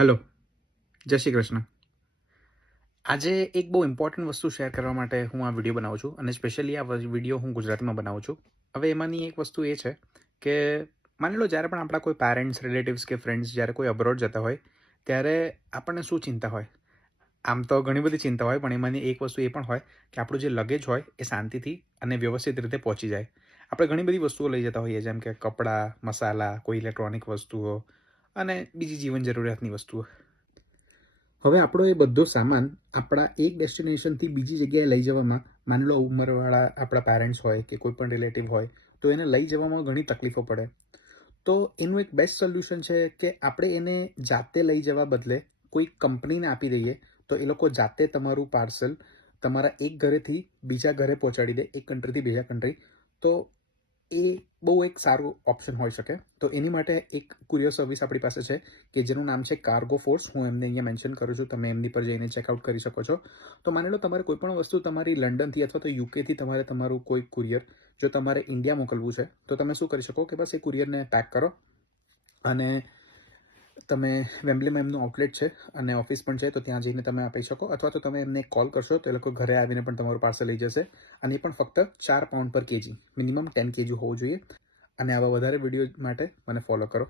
Hello, જય શ્રી કૃષ્ણ. આજે એક બહુ ઇમ્પોર્ટન્ટ વસ્તુ શેર કરવા માટે હું આ વિડીયો બનાવું છું અને સ્પેશિયલી આ વિડીયો હું ગુજરાતીમાં બનાવું છું. હવે એમાંની એક વસ્તુ એ છે કે માની લો જ્યારે પણ આપણા કોઈ પેરેન્ટ્સ, રિલેટિવ્સ કે ફ્રેન્ડ્સ જ્યારે કોઈ અબ્રોડ જતા હોય ત્યારે આપણને શું ચિંતા હોય? આમ તો ઘણી બધી ચિંતા હોય, પણ એમાંની એક વસ્તુ એ પણ હોય કે આપણું જે લગેજ હોય એ શાંતિથી અને વ્યવસ્થિત રીતે પહોંચી જાય. આપણે ઘણી બધી વસ્તુઓ લઈ જતા હોઈએ, જેમ કે કપડાં, મસાલા, કોઈ ઇલેક્ટ્રોનિક વસ્તુઓ અને બીજી જીવન જરૂરિયાતની વસ્તુઓ. હવે આપણો એ બધો સામાન આપણા એક ડેસ્ટિનેશનથી બીજી જગ્યાએ લઈ જવામાં, માની લો ઉંમરવાળા આપણા પેરેન્ટ્સ હોય કે કોઈ પણ રિલેટિવ હોય, તો એને લઈ જવામાં ઘણી તકલીફો પડે. તો એનું એક બેસ્ટ સોલ્યુશન છે કે આપણે એને જાતે લઈ જવા બદલે કોઈ કંપનીને આપી દઈએ, તો એ લોકો જાતે તમારું પાર્સલ તમારા એક ઘરેથી બીજા ઘરે પહોંચાડી દે, એક કન્ટ્રીથી બીજા કન્ટ્રી. તો એ બહુ એક સારું ઓપ્શન હોઈ શકે. તો એની માટે એક કુરિયર સર્વિસ આપણી પાસે છે કે જેનું નામ છે કાર્ગો ફોર્સ. હું એમને અહીંયા મેન્શન કરું છું, તમે એમની પર જઈને ચેકઆઉટ કરી શકો છો. તો માની લો તમારે કોઈ પણ વસ્તુ તમારી લંડનથી અથવા તો યુકેથી તમારું કોઈ કુરિયર જો તમારે ઇન્ડિયા મોકલવું છે, તો તમે શું કરી શકો કે બસ એ કુરિયરને પેક કરો અને તમે વેમ્બલીમાં એમનું આઉટલેટ છે અને ઓફિસ પણ છે, તો ત્યાં જઈને તમે આપી શકો, અથવા તો તમે એમને કોલ કરશો તો એ લોકો ઘરે આવીને પણ તમારું પાર્સલ લઈ જશે. અને એ પણ ફક્ત 4 પાઉન્ડ પર કેજી, મિનિમમ 10 kg હોવું જોઈએ. અને આવા વધારે વિડીયો માટે મને ફોલો કરો.